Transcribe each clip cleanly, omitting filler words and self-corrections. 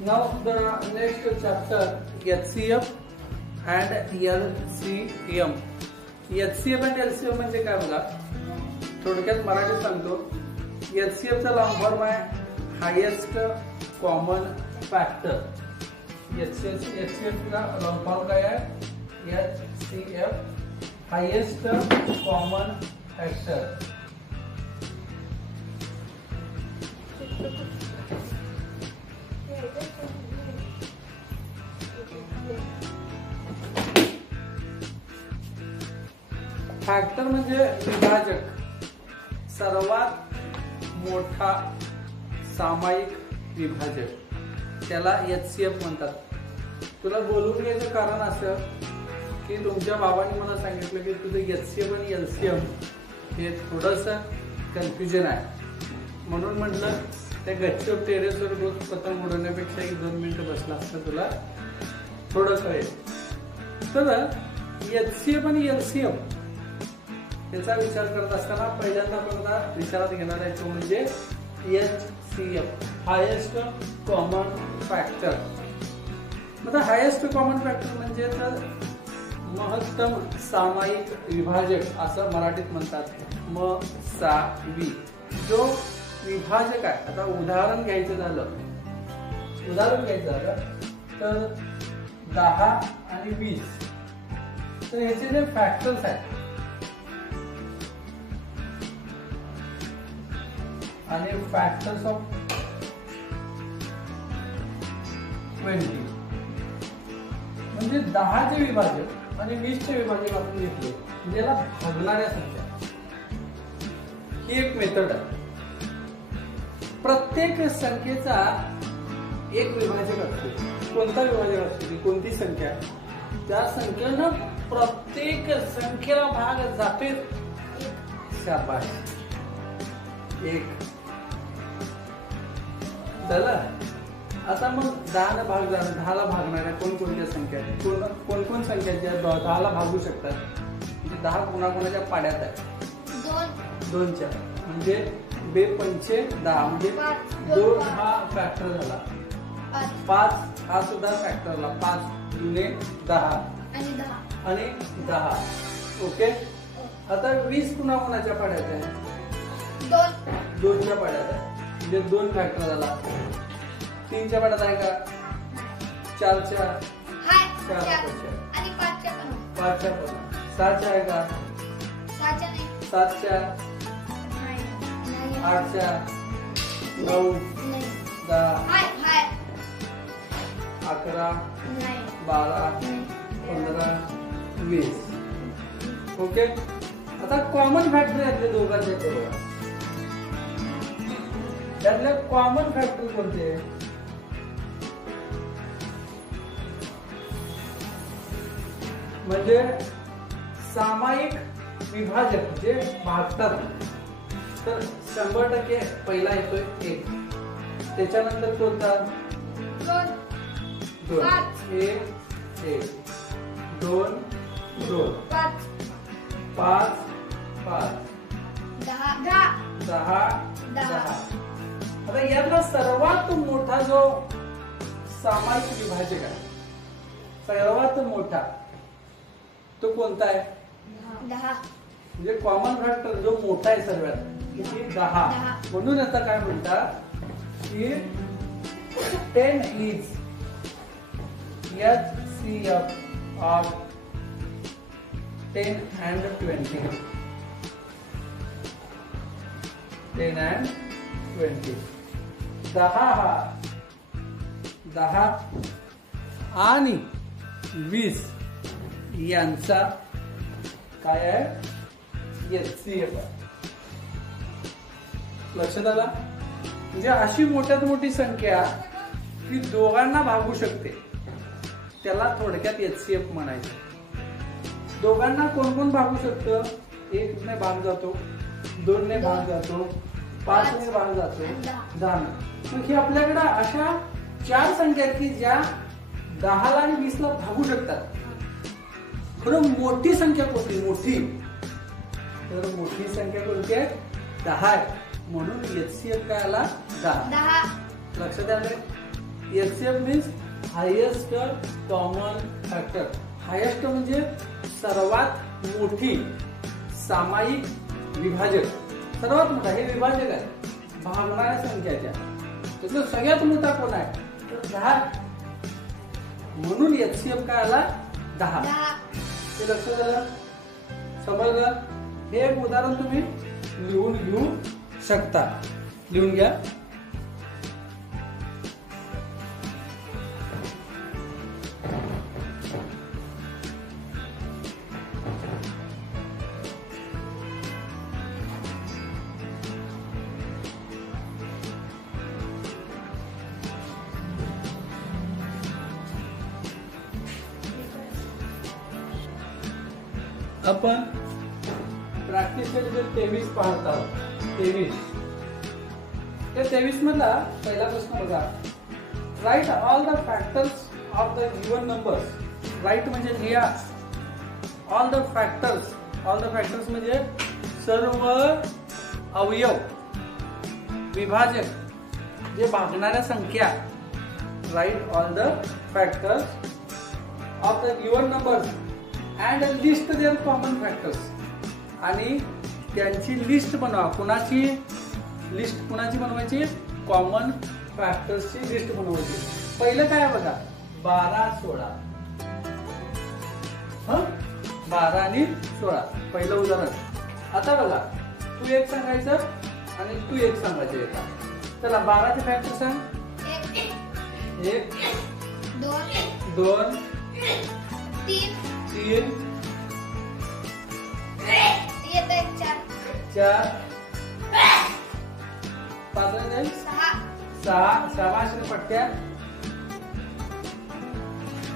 Now the next chapter HCF and LCM. HCF and LCM म्हणजे काय बघा, थोडक्यात मराठीत सांगतो. HCF चा लॉंग फॉर्म आहे हायेस्ट कॉमन फॅक्टर. HCF चा लॉंग फॉर्म काय आहे? HCF highest common factor. Factor म्हणजे विभाजक, सर्वात मोठा सामायिक विभाजक, त्याला HCF म्हणतात. तुला बोलून घ्यायचं कारण असं की तुमच्या बाबांनी मला सांगितलं की तुझं HCF आणि LCM हे थोडंसं कन्फ्युजन आहे, म्हणून म्हटलं त्या गच्चीवर टेरेसवर रोज पतंग उडवण्यापेक्षा 1-2 मिनिटं बसला असतं तुला थोडं कळेल. तर HCF आणि LCM याचा विचार करत असताना पहिल्यांदा आपण विचारात घेणार आहे तो म्हणजे HCF हायेस्ट कॉमन फॅक्टर. आता हायेस्ट कॉमन फॅक्टर म्हणजे तर महत्तम सामायिक विभाजक असं मराठीत म्हणतात. MSAV जो विभाजक आहे. आता उदाहरण घ्यायचं झालं तर 10 आणि 20 तर ह्याचे जे फॅक्टर्स आहेत आणि फॅक्टर्स ऑफ 20 म्हणजे 10 चे विभाजक आणि 20 चे विभाजक आपण घेतले म्हणजे याला भागणाऱ्या संख्या. ही एक मेथड आहे. प्रत्येक संख्येचा एक विभाजक असतो. कोणता विभाजक असतो? कोणती संख्या, त्या संख्येनं प्रत्येक संख्येला भाग जाते. शाबाश, एक झालं. आता मग 10 भाग झाला. 10ला भागणाऱ्या कोणकोणत्या संख्या आहेत? कोण संख्या ज्या 10ला भागू शकतात? म्हणजे 10 कोणाकोणाच्या पाड्यात आहे? 2च्या. म्हणजे 2×5 = 10 म्हणजे 2 हा फॅक्टर झाला. 5 हा सुद्धा फॅक्टर झाला. 5×2 10 आणि 10. ओके. आता 20 कोणाकोणाच्या पाड्यात आहे? 2च्या पाड्यात आहे म्हणजे 2 फॅक्टर झाला. 3च्या पाड्यात आहे का? 4च्या, 5च्या पण. 6च्या आहे का? 7च्या, 8च्या, 9, 10, 11, 12, 15, 20. ओके. आता कॉमन फॅक्टर यातले दोघांचे बघा. त्यातले कॉमन फॅक्टर कोणते? म्हणजे सामायिक विभाजक जे भागतात. तर 100% पहिला येतोय 1. त्याच्यानंतर कोणता? 2. 1 1 2 2 5 5 10. आता यातला सर्वात मोठा जो सामायिक विभाजक आहे, सर्वात मोठा तो कोणता आहे? 10. म्हणजे कॉमन फॅक्टर जो मोठा आहे सर्वात किती? 10. म्हणून आता काय म्हणतात की 10 is HCF of 10 and 20. 10 and 20. 10 आणि 20 यांचा काय आहे? HCF आहे. लक्षात आला? म्हणजे अशी मोठ्यात मोठी संख्या ती दोघांना भागू शकते, त्याला थोडक्यात HCF म्हणायचं. दोघांना कोण कोण भागू शकतं? 1 ने भाग जातो, 2 ने भाग जातो, 5 ने भाग जातो, 10 ने. मग ही आपल्याकडे अशा 4 संख्या आहेत की ज्या 10ला आणि 20ला भागू शकतात. खरं मोठी संख्या कोणती? तर मोठी संख्या कोणती आहे? 10 आहे. म्हणून HCF काय आला? 10. दहा. लक्षात आलं? HCF means highest common factor. Highest म्हणजे सर्वात मोठी सामायिक विभाजक. सर्वात मोठा हे विभाजक आहे भागणाऱ्या संख्याच्या. त्याचा सगळ्यात मोठा कोण आहे तर 10. म्हणून HCF काय आला 10. हे लक्षात आलं समजलं. हे एक उदाहरण तुम्ही लिहून घेऊ शकता. लिहून घ्या. आपण प्रॅक्टिस 23 पाहत आहोत. 23 ते 23 मधला पहिला प्रश्न बघा. Write all the factors of the given numbers. Write म्हणजे लिहा. All the factors. All the factors म्हणजे सर्व अवयव विभाजक जे भागणाऱ्या संख्या. Write all the factors of the given numbers and list their common factors. आणि त्यांची लिस्ट बनवा. कुणाची लिस्ट कुणाची बनवायची कॉमन फॅक्टर्सची लिस्ट बनवायची. पहिलं काय बघा 12 16. 12 आणि 16 पहिलं उदाहरण. आता बघा तू एक सांगायचं आणि तू एक सांगायचं एका. चला 12चे फॅक्टर सांग. 1 2 3 4 5 6 शाबाश पट्ट्या.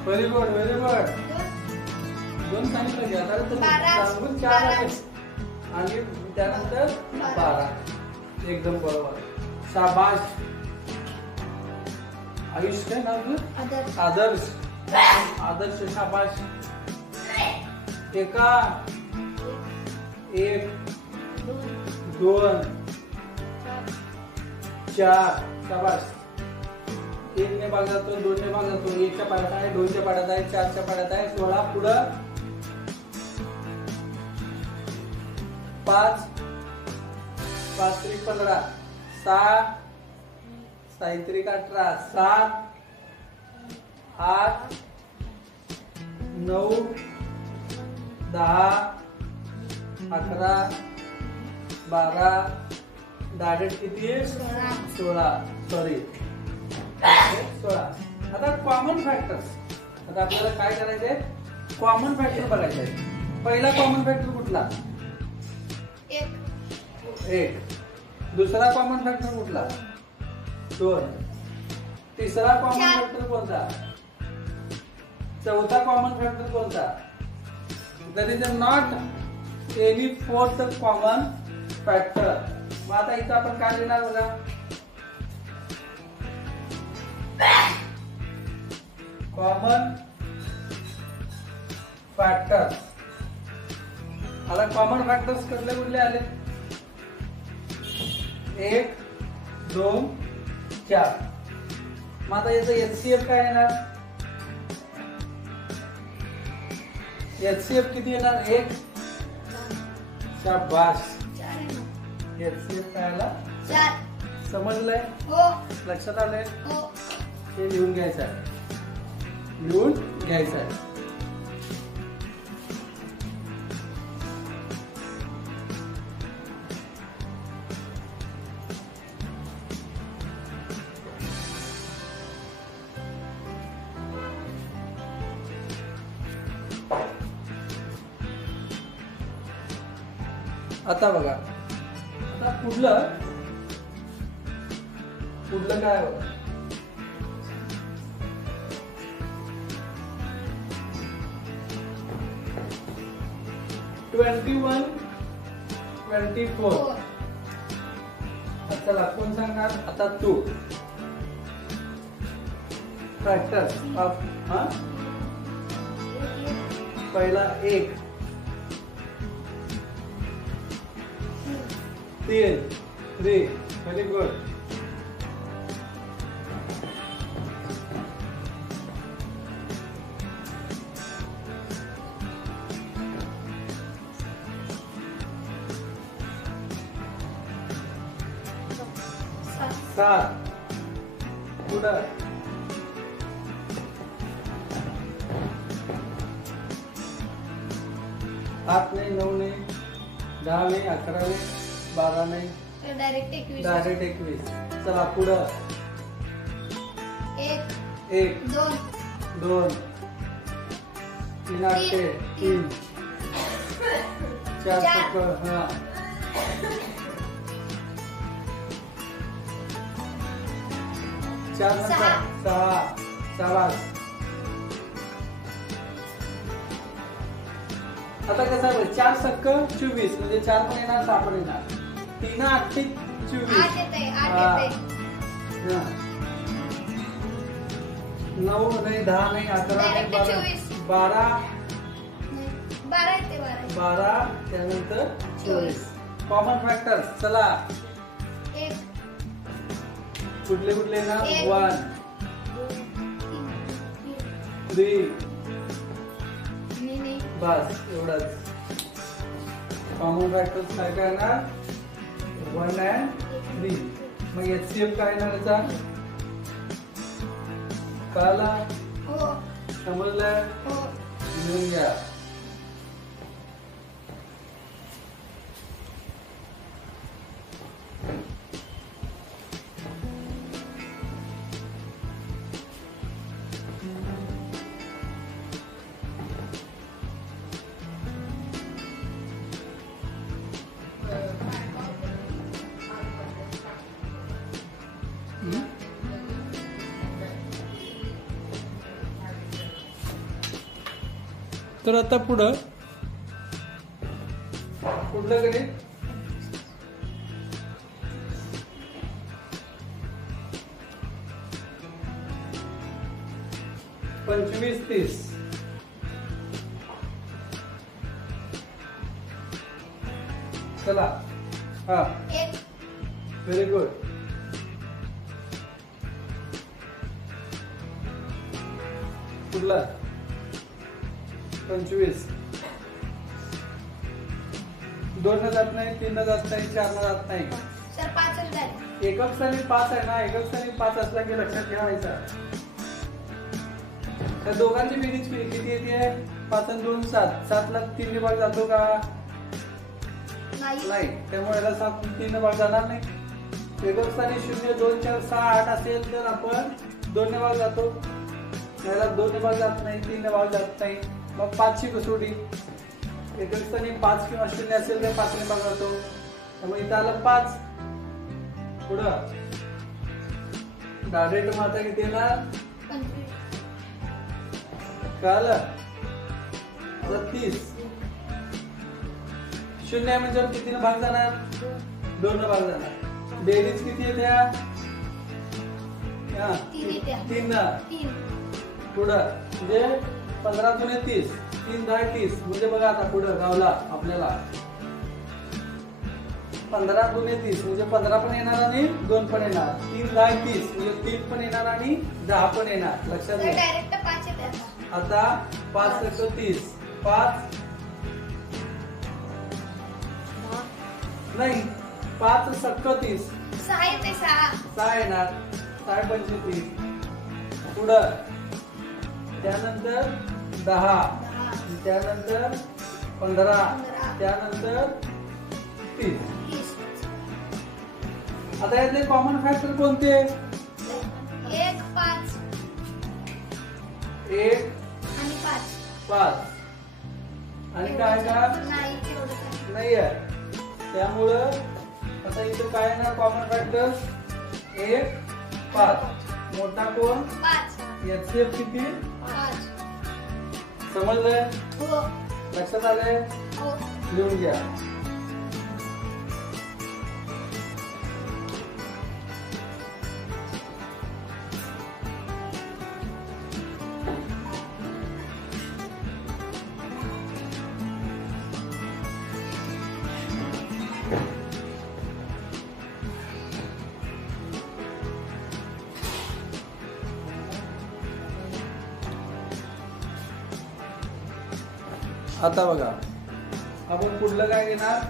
Very good very good. 2 सांगितलं की आता सांगून 4 आहे आणि त्यानंतर 12. एकदम बरोबर. शाबाश. आयुष काय नाव? आदर्श. आदर्श शाबाश. एका 1 2 4 शाबाश. 1 ने भाग जातो 2 ने भाग जातो. 1 च्या पाड्यात आहे 2 च्या पाड्यात आहे 4 च्या पाड्यात आहे 16. पुढं 5 5 3 15 6 6 3 18 7 8 9 10 11 12 डायरेक्ट किती आहे 16. सॉरी 16. आता कॉमन फॅक्टर्स. आता आपल्याला काय करायचंय कॉमन फॅक्टर बघायचंय. पहिला कॉमन फॅक्टर कुठला 1. दुसरा कॉमन फॅक्टर कुठला 2. तिसरा कॉमन फॅक्टर कोणता. चौथा कॉमन फॅक्टर कोणता. That is not any fourth common factor. मग आता इथं आपण काय लिहिणार बघा. Common factors. आता कॉमन फॅक्टर्स कुठले आले 1 2 4. मग आता याचं HCF काय येणार. HCF किती येणार 1. शाबाश. HCF काय आला 4. समजलंय लक्षात आलंय. हे लिहून घ्यायचं आहे. लिहून घ्यायचं आहे. आता बघा. आता पुढलं काय बघा. 21 24. चला कोण सांगणार आता तू. फॅक्टर्स ऑफ पहिला 1 3 व्हेरी गुड. 7 पुढं 8 नाही, 9 नाही, 10 नाही, 11 नाही, 12 नाही, डायरेक्ट 21. डायरेक्ट 21. चला पुढं 1 1 2 3 8 3 4 चक्कर. हा चार नंतर 6 शाबास. आता कसं आहे 4 सक्क 24 म्हणजे 4 पण येणार 6 पण येणार. 3 8 24 8 येते 8 येते. 9 नाही 10 नाही 11 नाही 12 12 येते 12 त्यानंतर 24. कॉमन फॅक्टर्स चला 1 कुठले कुठले ना 1 2 3 3 बस एवढंच. कॉमन फॅक्टर्स काय काय येणार 1 and 3. मग HCF काय येणार याचा कळला हो समजलं हो. लिहून घ्या. तर आता पुढं कुठलं गणित पंचवीस 30. चला हा 1 व्हेरी गुड. कुठला 25 2 न जात नाही 3 न जात नाही 4 न जात नाही. सर 5 झाले. एकक स्थानी 5 आहे ना. एकक स्थानी 5 असला की लक्षात ठेवायचा. त्या दोघांची बेरीज किती येते 5 आणि 2 7. 7 ला 3 ने भाग जातो का नाही. त्यामुळे याला 7 3 ने भाग जाणार नाही. एकक स्थानी 0 2 4 6 8 असेल तर आपण 2 ने भाग जातो. याला 2 ने भाग जात नाही 3 ने भाग जात नाही. मग 5 ची कसोटी एकक स्थानी 5 किंवा 0 असेल तर 5 ने भाग जातो. त्यामुळे इथं आलं 5. पुढं डायरेक्ट माता किती येणार 25 कळलं. आता 30 0 आहे म्हणजे कितीने भाग जाणार 2 ने भाग जाणार. बेरीज किती येते 3 ना. पुढं म्हणजे 15 दुने 30 3 10 30 म्हणजे बघा आता पुढं गावला आपल्याला 15 दुने 30 म्हणजे 15 पण येणार आणि 2 पण येणार. 3 10 30 म्हणजे 3 पण येणार आणि 10 पण येणार. लक्षात घ्या. डायरेक्ट 5 येते. आता 5 × 30 5 नाही 5 सक्क 30 6 येते 6 येणार. 6 25 पुढं त्यानंतर 10 त्यानंतर 15 त्यानंतर 30. आता यातले कॉमन फॅक्टर कोणते 1 5 1 आणि 5 आणि काय का नाही आहे. त्यामुळं आता इथं काय येणार कॉमन फॅक्टर 1 5. मोठा कोण 5 HCF किती 5. समजलंय हो लक्षात आलंय हो. लिहून घ्या. आता बघा आपण पुढलं काय घेणार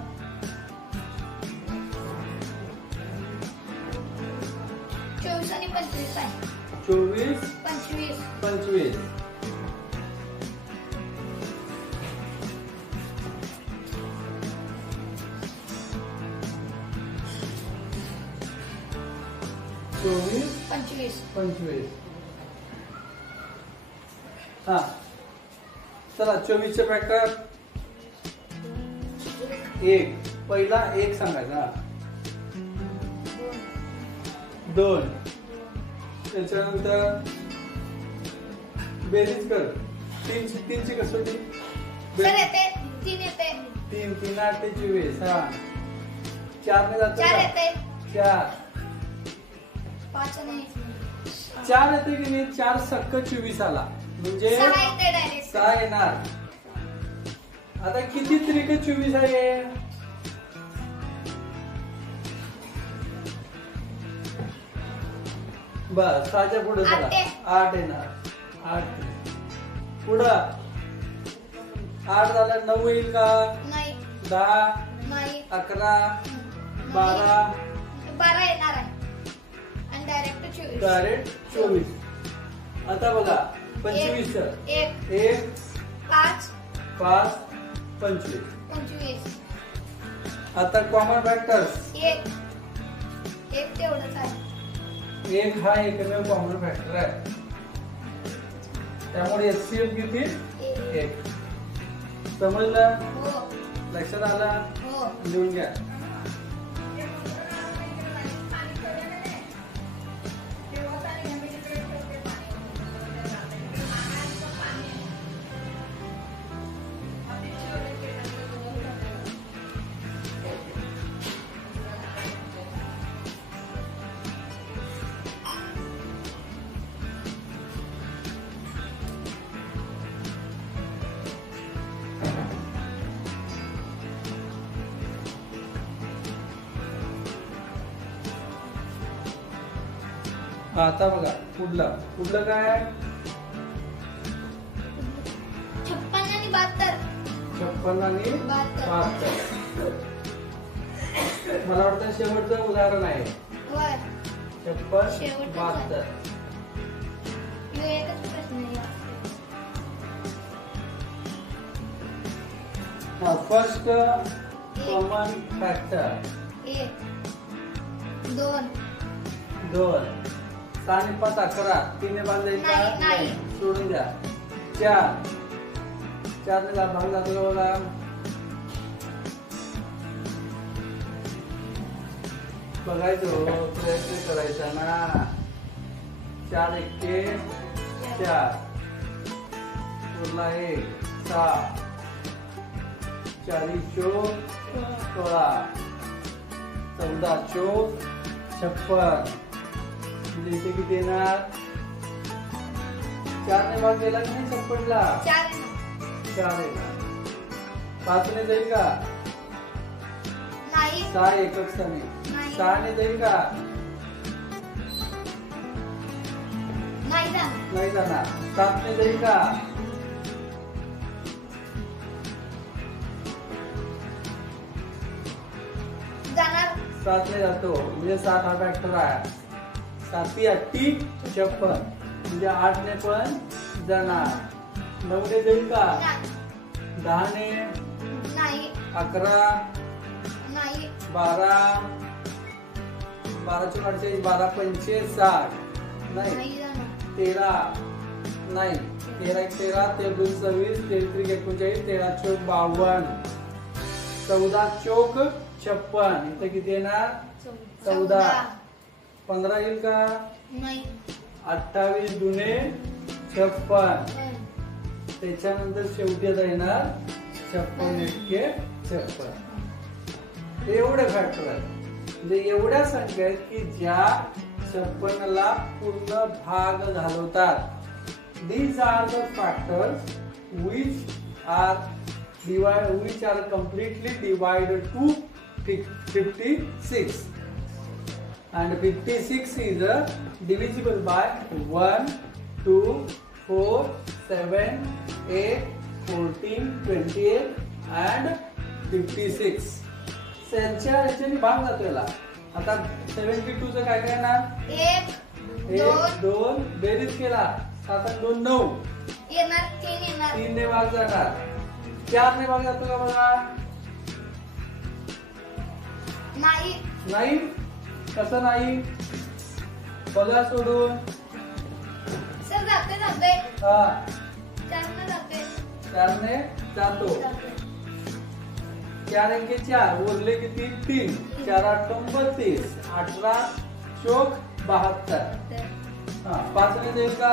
24 आणि 25 आहे. 24 25. 25. चोवीस 25. 25. हा चला 24चे फॅक्टर. एक पहिला एक सांगायचा. 2 त्याच्यानंतर बेरीज कर. 3 ची कसोटी. सर येते 3 येते. 3 3 8 ते 24. हा 4 ने जातो 4 येते. 4 5 नाही. 4 येते की नाही. 4 सक्क 24 आला म्हणजे 6 येते डायरेक्ट. 6 येणार. आता किती त्रिक 24 आहे. बस 6च्या पुढे चला. 8 येणार. 8 पुढं 8 झाला. 9 येईल का. नाही. 10 नाही. 11 12 12 येणार आहे आणि डायरेक्ट 24. डायरेक्ट 24. आता बघा 25 1 1 5 5 25. 25. आता कॉमन फॅक्टर्स. 1 तेवढंच आहे. 1 हा एकमेव कॉमन फॅक्टर आहे. त्यामुळे एचसीएफ किती. 1. समजलं. हो. लक्षात आलं. हो. लिहून घ्या. आता बघा पुढलं काय. 56 आणि 72. 56 आणि 72. मला वाटतं शेवटचं उदाहरण आहे. होय. 56 शेवटचं 72. यो एकच प्रश्न आहे. First common factor. 1 2 2 6 आणि 5 11. 3 ने भाग जाईल का. नाही. सोडून द्या. 4 ने भाग जातो का बघा. बघायचो प्रयत्न करायचा ना. 4 1 4 उरला 1 6 4 चोक 16 14 चोक 56. म्हणजे इथे किती येणार. 4 ने भाग गेला की नाही 56 ला. 4 येणार. 5 ने जाईल का. नाही. 6 एकक स्थानी. 6 ने जाईल का. नाही जाणार. 7 ने जाईल का. जाणार. 7 ने जातो म्हणजे 7 हा फॅक्टर आहे. 7 8 56 म्हणजे 8 ने पण जाणार. 9 ने जाईल का. 10 ने. नाही. 11 नाही. 12 12 चे 48 12 पंचे 60 नाही. नाही जाणार. 13 नाही. 13 1 13 13 2 26 13 3 39 13 चोक 52 14 चोक 56. इथे किती येणार. 14. 15 येईल का. नाही. 28 दुने 56. त्याच्यानंतर शेवटी आता येणार 56 1 56. एवढे फॅक्टर आहेत. म्हणजे एवढ्या संख्या आहेत की ज्या 56 ला पूर्ण भाग घालवतात. These are the factors which are completely divided to 56. And 56 is divisible by 1, 2, 4, 7, 8, 14, 28 and 56. याच्याने भाग जातो याला. आता 72 चं काय करणार. 1 1 2 बेरीज केला 7 आणि 2 9 येणार 3 येणार 3 ने भाग जाणार 4 ने भाग जातो का बघा नाही नाही कसं नाही बघा सोडून सर जाते हा 4 ने जाते 4 ने जातो 4 अंके 4 उरले किती 3 4 8 32 18 चौक 72 हा 5 ने जाईल का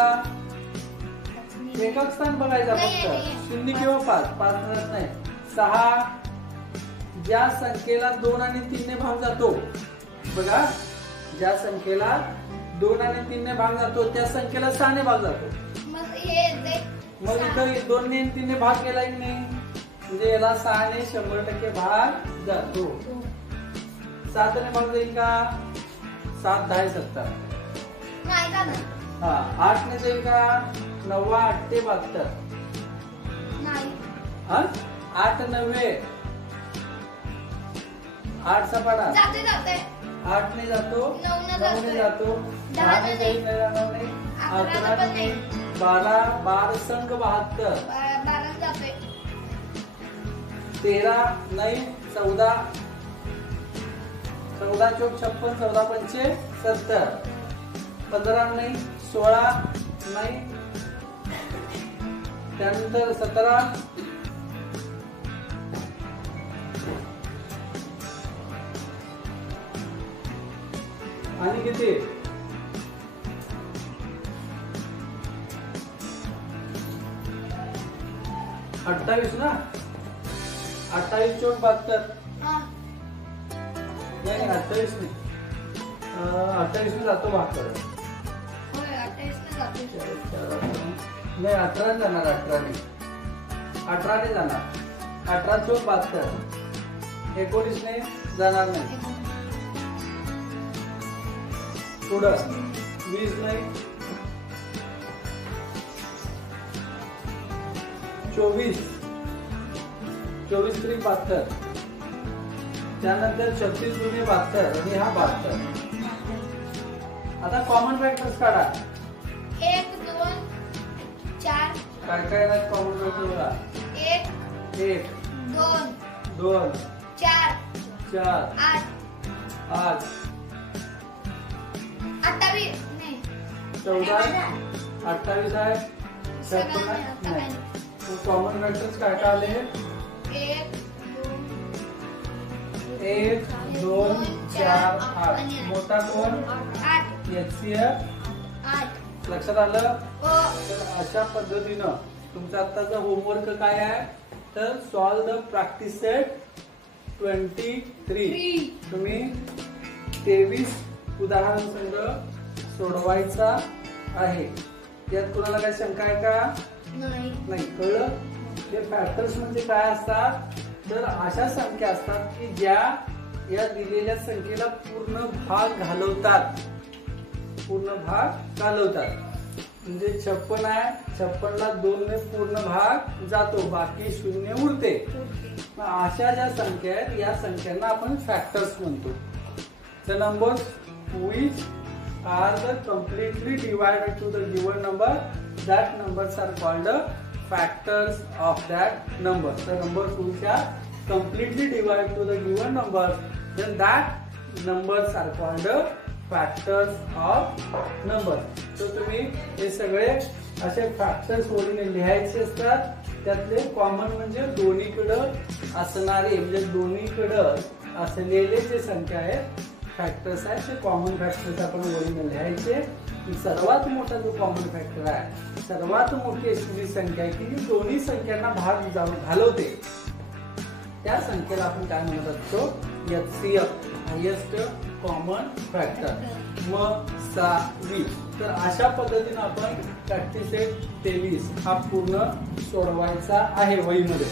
एकक स्थान बघायचं फक्त 0 किंवा 5 5 मिळत नाही 6 ज्या संख्येला 2 आणि 3 ने भाग जातो बघा ज्या संख्येला 2 आणि 3 ने भाग जातो त्या संख्येला 6 ने भाग जातो मग हे येते मग इथं 2 ने आणि 3 ने भाग केला की नाही म्हणजे याला 6 ने 100% भाग जातो 7 ने भाग जाईल का 7 10 70 नाही जाणार हा 8 ने जाईल का 9 8 ते 72 नाही हा 8 9 8 सपाटा जाते 8 ने जातो 9 ने 9 ने जातो 10 ने जाईल 9 ने 11 ने 12 12 संघ 72 12 जाते 13 नहीं 14 14 चौक 56 14 पंचे 70 15 नहीं 16 नहीं त्यानंतर 17 आणि किती 28 ना 28 चौक 72 हा नाही 28 नाही 28 ने जातो भाग करत होय 28 ने जाते नाही 18 ने जाणार 18 ने 18 ने जाणार 18 चौक 72 19 ने जाणार नाही पुढं 20 नाही 24 24 त्रिक 72 त्यानंतर 36 गुणे 72 आणि हा 72 आता कॉमन फॅक्टर्स काढा 1 2 4 काय काय ना कॉमन फॅक्टर बघा 1 1 2 2 4 4 8 8 28 नाही 14 28 आहे 56 नाही कॉमन फॅक्टर्स काय काय आले 1 1 2 4 8 मोठा कोण 8 HCF 8 लक्षात आलं हो तर अशा पद्धतीनं तुमचा आत्ताचा होमवर्क काय आहे तर सॉल्व द प्रॅक्टिस सेट 23 तुम्ही 23 उदाहरण संघ सोडवायचा आहे यात कुणाला काय शंका आहे का नाही नाही कळलं हे फॅक्टर्स म्हणजे काय असतात तर अशा संख्या असतात की ज्या या दिलेल्या संख्येला पूर्ण भाग घालवतात म्हणजे 56 आहे 56 ला 2 ने पूर्ण भाग जातो बाकी 0 उरते अशा ज्या संख्या आहेत या संख्यांना आपण फॅक्टर्स म्हणतो the numbers which are the completely divided to the given number that numbers are called factors of that number. The numbers which are completely divided to the given number then that numbers are called factors of number. So तुम्ही हे सगळे असे factors वरून लिहायचे असतात त्यातले common म्हणजे दोन्हीकडं असणारे म्हणजे दोन्हीकडं असलेले जे संख्या आहेत फॅक्टर्स आहेत ते कॉमन फॅक्टर्स आपण वरून लिहायचे सर्वात मोठा जो कॉमन फॅक्टर आहे सर्वात मोठी अशी संख्या आहे की जी दोन्ही संख्यांना भाग जाऊन घालवते त्या संख्येला आपण काय म्हणत असतो HCF हायेस्ट कॉमन फॅक्टर मग 6 तर अशा पद्धतीने आपण प्रॅक्टिस सेट 23 हा पूर्ण सोडवायचा आहे वहीमध्ये